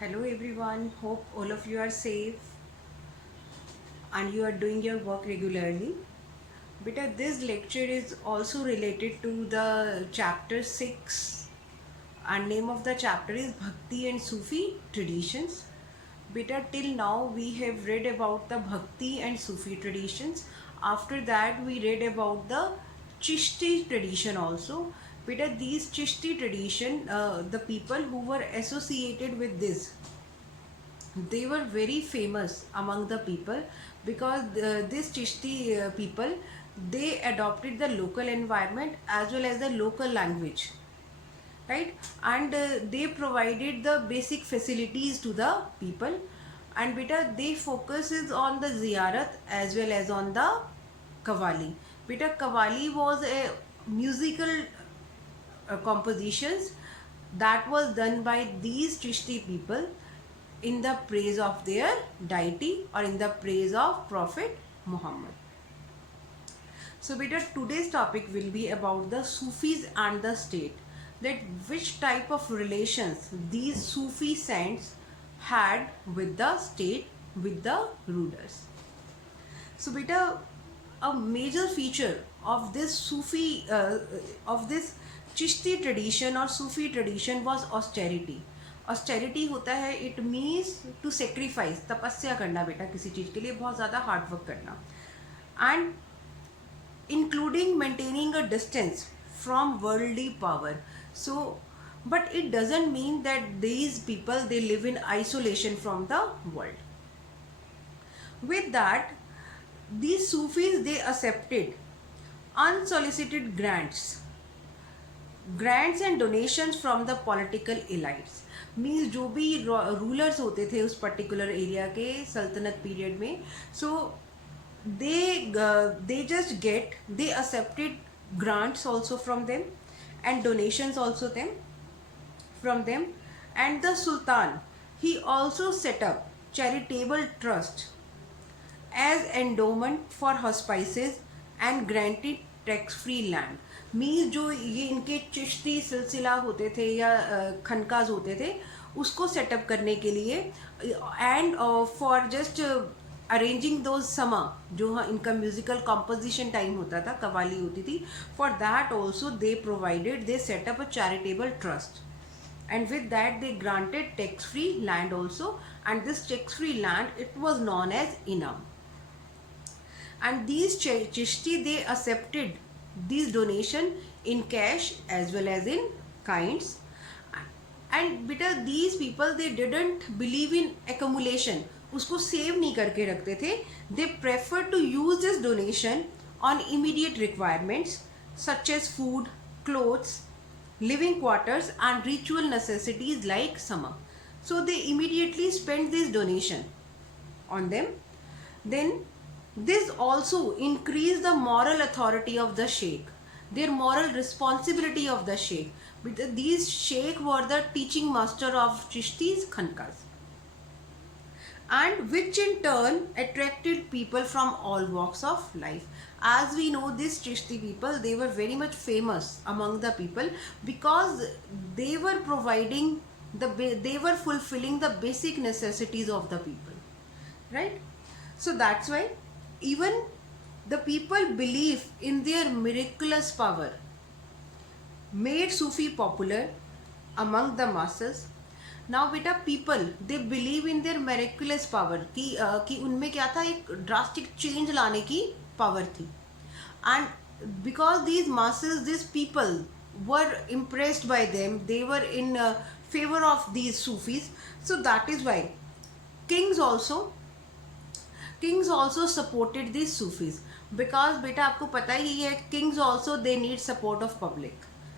Hello everyone, hope all of you are safe and you are doing your work regularly. Beta, this lecture is also related to the chapter 6 and name of the chapter is Bhakti and Sufi traditions. Beta, till now we have read about the Bhakti and Sufi traditions. After that we read about the Chishti tradition also. Beta, these Chishti tradition, the people who were associated with this, they were very famous among the people because this Chishti people, they adopted the local environment as well as the local language, right? And they provided the basic facilities to the people. And beta, they focuses on the ziyarat as well as on the kawali. Beta, kawali was a musical compositions that was done by these Chishti people in the praise of their deity or in the praise of Prophet Muhammad. So beta, today's topic will be about the Sufis and the state, that which type of relations these Sufi saints had with the state, with the rulers. So beta, a major feature of this of this Chishti tradition or Sufi tradition was austerity. Austerity होता है, it means to sacrifice, तपस्या करना बेटा किसी चीज़ के लिए, बहुत ज़्यादा हार्ड वर्क करना, and including maintaining a distance from worldly power. So but it doesn't mean that these people they live in isolation from the world. With that, these Sufis they accepted unsolicited grants and donations from the political elites. Means जो भी rulers होते थे उस particular area के सल्तनत period में, सो they just get, they accepted grants also from them and donations also them from them. And the sultan, he also set up charitable trust as endowment for hospices and granted tax free land. Means जो ये इनके चिश्ती सिलसिला होते थे या खनकाज होते थे उसको सेटअप करने के लिए एंड फॉर जस्ट अरेंजिंग दो समा, जो इनका म्यूजिकल कॉम्पोजिशन टाइम होता था, कवाली होती थी, for that also they provided, they setup a charitable trust. And with that they granted tax free land also, and this tax free land, it was known as inam. And these Chishti they accepted these donation in cash as well as in kinds. And beta, these people they didn't believe in accumulation, उसको save नहीं करके रखते थे. They prefer to use this donation on immediate requirements such as food, clothes, living quarters and ritual necessities like summer. So they immediately spend this donation on them. Then this also increased the moral authority of the sheikh, their moral responsibility of the sheikh. Because these sheikh were the teaching master of Chishti's khankas, and which in turn attracted people from all walks of life. As we know, these Chishti people, they were very much famous among the people because they were providing they were fulfilling the basic necessities of the people, right? So that's why even the people believe in their miraculous power made Sufi popular among the masses. Now beta, people they believe in their miraculous power कि उनमें क्या था, एक drastic change लाने की power थी. And because these masses, these people were impressed by them, they were in favor of these Sufis. So that is why kings also supported these Sufis, because बेटा आपको पता ही है, kings also they need support of public,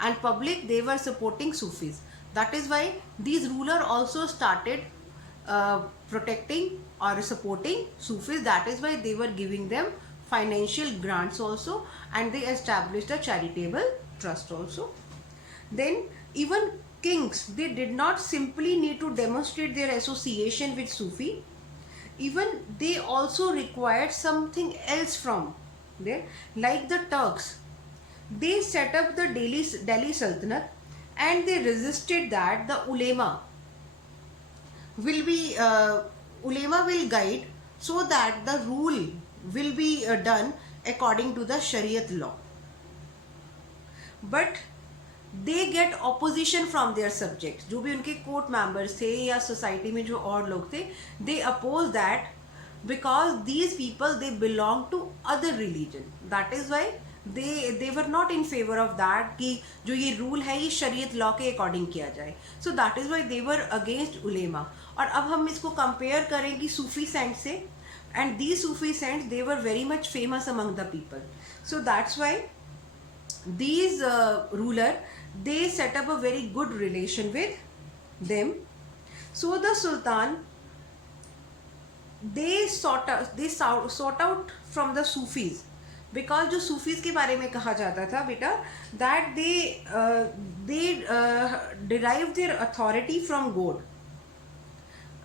and public they were supporting Sufis. That is why these ruler also started protecting or supporting Sufis. That is why they were giving them financial grants also, and they established a charitable trust also. Then even kings, they did not simply need to demonstrate their association with Sufi, even they also required something else from there. Like the Turks, they set up the Delhi Sultanate and they resisted that the ulema will be ulema will guide so that the rule will be done according to the Shariat law. But they get opposition from their subjects. जो भी उनके court members थे या society में जो और लोग थे, they oppose that because these people they belong to other religion. That is why they were not in favor of that कि जो ये रूल है ये शरीयत लॉ के अकॉर्डिंग किया जाए. So that is why they were against उलेमा. और अब हम इसको कंपेयर करें कि सूफी सेंट से, and these Sufi saints they were very much famous among the people. So that's why these ruler they set up a very good relation with them. So the Sultan they sought out from the Sufis, because जो Sufis के बारे में कहा जाता था बेटा, that they derive their authority from God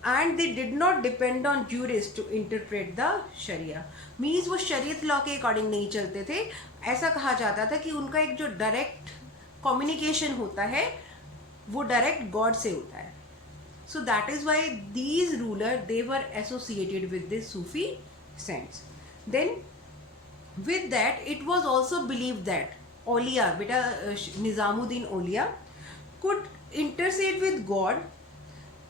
and they did not depend on jurists to interpret the Sharia. Means वो शरीयत लॉ के अकॉर्डिंग नहीं चलते थे. ऐसा कहा जाता था कि उनका एक जो डायरेक्ट कम्युनिकेशन होता है वो डायरेक्ट गॉड से होता है. So that is why these rulers they were associated with this Sufi saints. Then with that it was also believed that Auliya beta Nizamuddin Auliya could intercede with God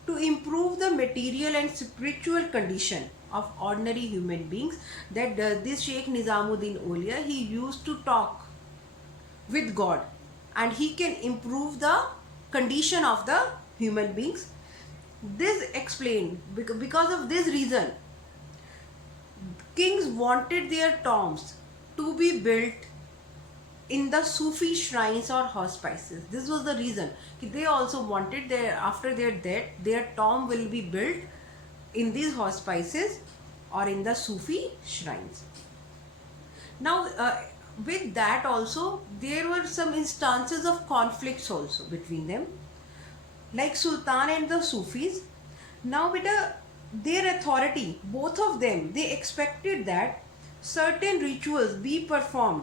to improve the material and spiritual condition of ordinary human beings. That this Sheikh Nizamuddin Auliya he used to talk with God and he can improve the condition of the human beings. This explained because of this reason kings wanted their tombs to be built in the Sufi shrines or hospices. This was the reason. They also wanted their after their death, their tomb will be built in these hospices or in the Sufi shrines. Now, with that also, there were some instances of conflicts also between them, like Sultan and the Sufis. Now, beta, their authority, both of them, they expected that certain rituals be performed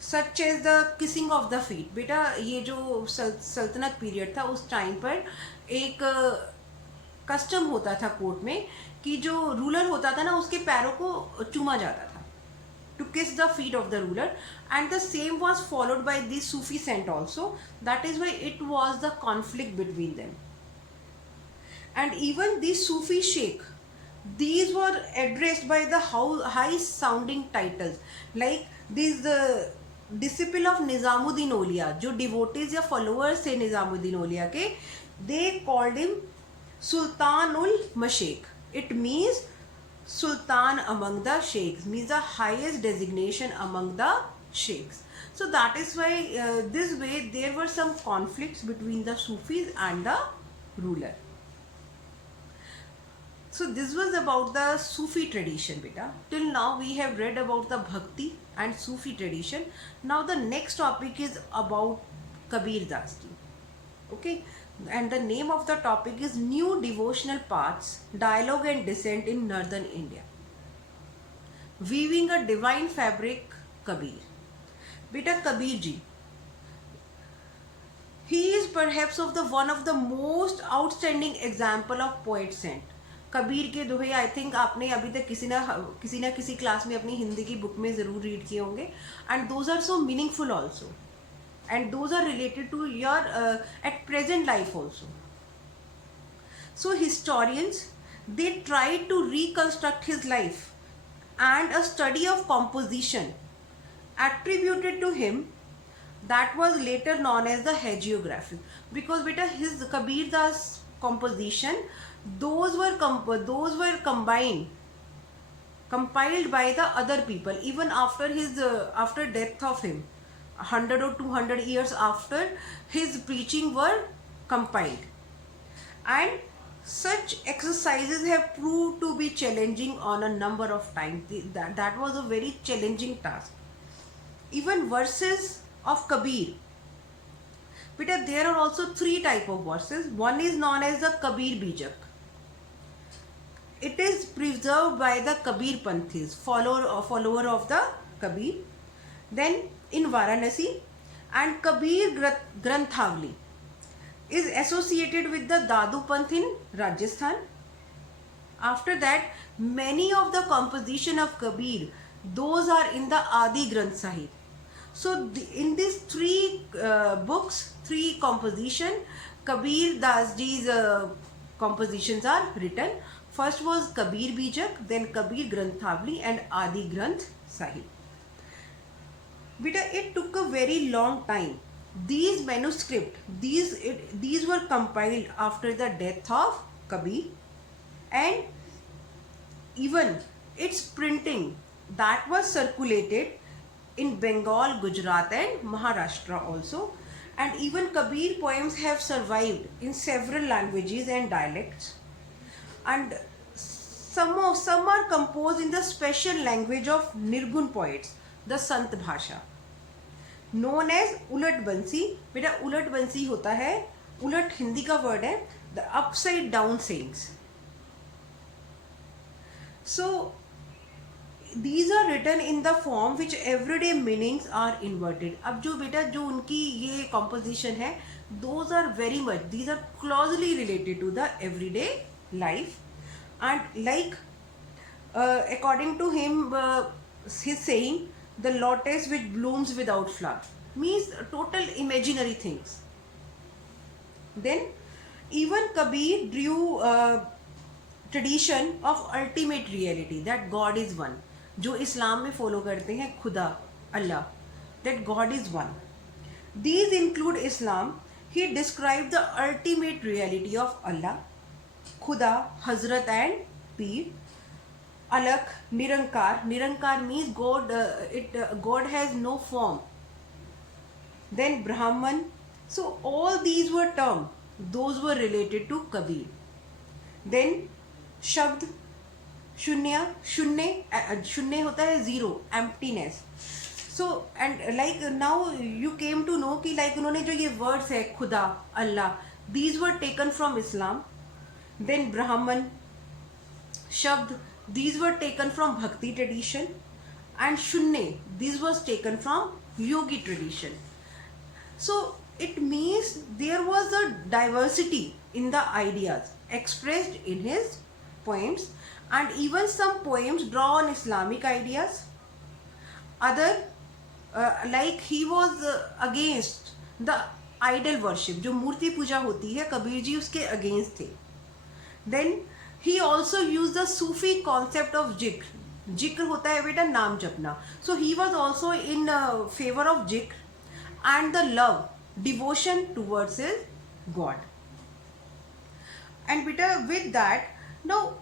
such as the kissing of the feet. बेटा ये जो सल्तनत period था उस time पर एक custom होता था कोर्ट में कि जो रूलर होता था ना उसके पैरों को चूमा जाता था to kiss the feet of the ruler, and the same was followed by this Sufi saint also. That is why it was the conflict between them. And even this Sufi sheikh, these were addressed by the high sounding titles, like this the disciple of Nizamuddin Auliya, जो devotees या followers थे Nizamuddin Auliya के, they called him Sultanul Mashayikh. It means Sultan among the sheikhs, means the highest designation among the sheikhs. So that is why this way there were some conflicts between the Sufis and the ruler. So this was about the Sufi tradition beta. Till now we have read about the Bhakti and Sufi tradition. Now the next topic is about Kabir Das ji. Okay, and the name of the topic is New Devotional Paths, Dialogue and Descent in Northern India. Weaving a Divine Fabric, Kabir. Beta Kabir ji, he is perhaps one of the most outstanding example of poet saint. Kabir के दोहे I think आपने अभी तक किसी ना किसी class में अपनी हिंदी की बुक में ज़रूर रीड किए होंगे, and those are so meaningful also, and those are related to your at present life also. So historians they try to reconstruct his life, and a study of composition attributed to him that was later known as the hagiography, because beta his Kabir Das composition those were compiled by the other people even after his after death of him, 100 or 200 years after his preaching were compiled, and such exercises have proved to be challenging on a number of times. That was a very challenging task. Even verses of Kabir, but there are also three type of verses. One is known as the Kabir Bijak. It is preserved by the Kabir Panthis, follower of the Kabir. Then in Varanasi, and Kabir Granthavali. is associated with the Dadu Panth in Rajasthan. After that, many of the composition of Kabir, those are in the Adi Granth Sahib. So in these three books, three composition, Kabir Das Ji's compositions are written. First was Kabir Bijak, then Kabir Granthavali and Adi Granth Sahib. Beta, it took a very long time. These manuscripts, these were compiled after the death of Kabir, and even its printing that was circulated in Bengal, Gujarat and Maharashtra also. And even Kabir poems have survived in several languages and dialects. And some are composed in the special language of Nirgun poets, the Sant Bhasha, known as Ulat Bansi. बेटा उलट बंसी होता है, उलट हिंदी का word है, the upside down sayings. So these are written in the form which everyday meanings are inverted. अब जो बेटा जो उनकी ये composition है, those are very much, these are closely related to the everyday life. And like according to him, his saying, the lotus which blooms without flower, means total imaginary things. Then even Kabir drew tradition of ultimate reality, that God is one. जो इस्लाम में follow करते हैं खुदा अल्लाह, that God is one. These include Islam. He described the ultimate reality of Allah, Khuda, Hazrat and Peer. Alak, Nirankar. Nirankar means God. God has no form. Then Brahman. So all these were terms. Those were related to Kabir. Then Shabd, Shunya. Shunne होता है zero, emptiness. So and like now you came to know कि like उन्होंने जो ये words है खुदा अल्लाह, these were taken from Islam. Then Brahman, Shabd, these were taken from Bhakti tradition, and Shunne, this was taken from Yogi tradition. So it means there was a diversity in the ideas expressed in his poems, and even some poems draw on Islamic ideas. Other like he was against the idol worship, जो मूर्ति पूजा होती है, कबीर जी उसके against थे. Then he also used the Sufi concept of zikr. Zikr होता है बेटा नाम जपना. So he was also in favor of zikr and the love, devotion towards his God. And beta, with that, now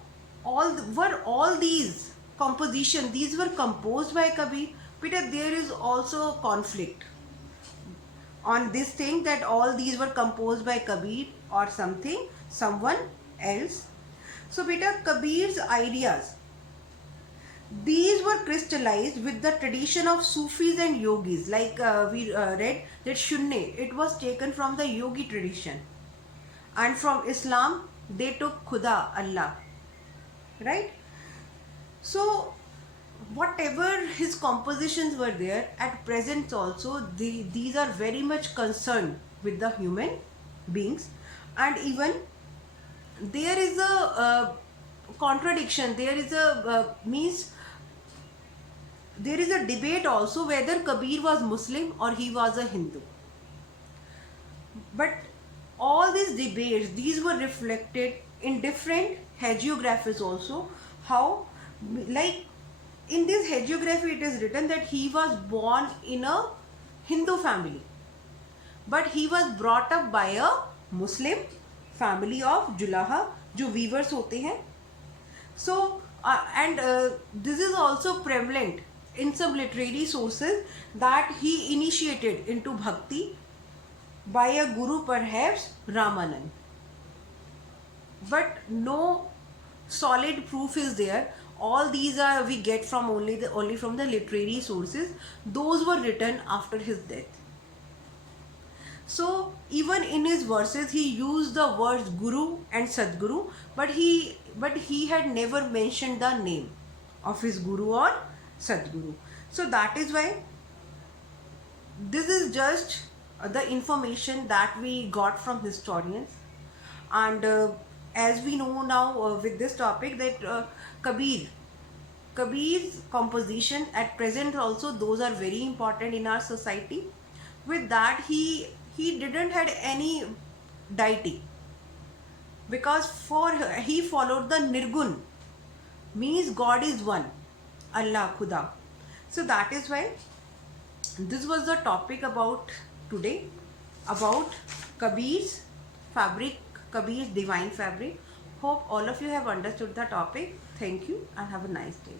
all these compositions, these were composed by Kabir. Beta, there is also conflict on this thing that all these were composed by Kabir or someone else. So beta, Kabir's ideas, these were crystallized with the tradition of Sufis and Yogis. Like we read that Shunne, it was taken from the Yogi tradition, and from Islam they took Khuda, Allah, right? So whatever his compositions were there, at present also these are very much concerned with the human beings. And even there is a contradiction, there is a there is a debate also whether Kabir was Muslim or he was a Hindu. But all these debates, these were reflected in different hagiographies also. How, like in this hagiography it is written that he was born in a Hindu family, but he was brought up by a Muslim family of Julaha, जो weavers होते हैं. So and this is also prevalent in some literary sources that he initiated into bhakti by a guru, perhaps Ramanand. But no solid proof is there. All these are we get from only from the literary sources. Those were written after his death. So even in his verses he used the words Guru and Sadguru, but he had never mentioned the name of his Guru or Sadguru. So that is why this is just the information that we got from historians. And as we know now with this topic that Kabir's composition at present also, those are very important in our society. With that, he didn't had any deity, because for he followed the Nirgun, means God is one, Allah, Khuda. So that is why this was the topic about today, about Kabir's fabric, Kabir's divine fabric. Hope all of you have understood the topic. Thank you and have a nice day.